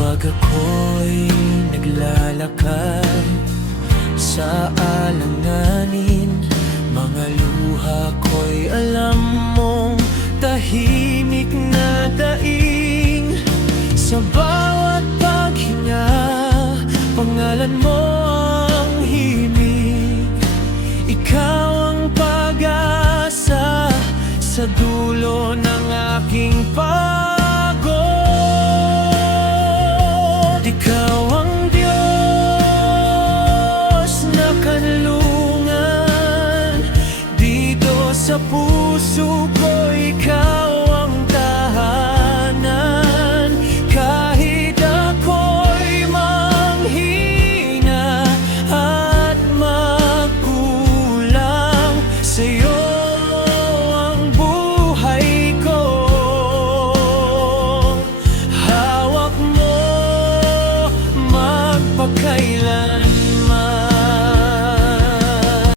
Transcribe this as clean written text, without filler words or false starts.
Kapag ako'y naglalakad sa alanganin, mga luha ko'y alam mong tahimik na daing. Sa bawat paghinga, pangalan mo ang himig. Ikaw ang pag-asa sa dulo ng aking pagod. Ikaw ang Diyos na kanlungan dito sa puso ko. Ikaw ang tahanan kahit ako'y manghina at magkulang. Sa'yo ang buhay ko, hawak mo magpakailan.